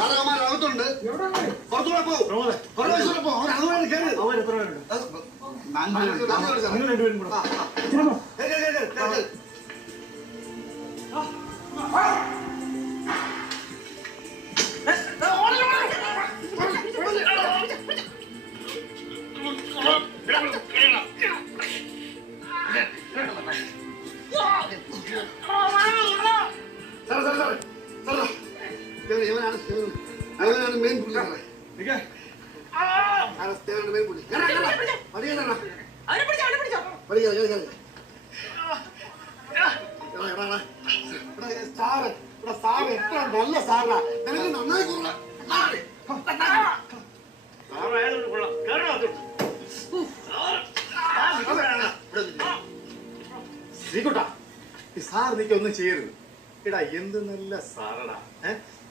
അകത്തുണ്ട്. പുറത്തൂടെ പോ. പുറകോട്ട് പോ. അതുപോലെ കയറി. നിങ്ങൾ രണ്ടുപേരും കൂടെ. അവനാണ് മെയിൻ പുള്ളി. മെയിൻ പുള്ളി. സാറ് എത്ര നല്ല സാറാ. നിനക്ക് നന്നായി ശ്രീകുട്ടാ, ഈ സാർ നിക്ക് ഒന്നും ചെയ്യരുത്. എടാ എന്ത് നല്ല സാറടാ.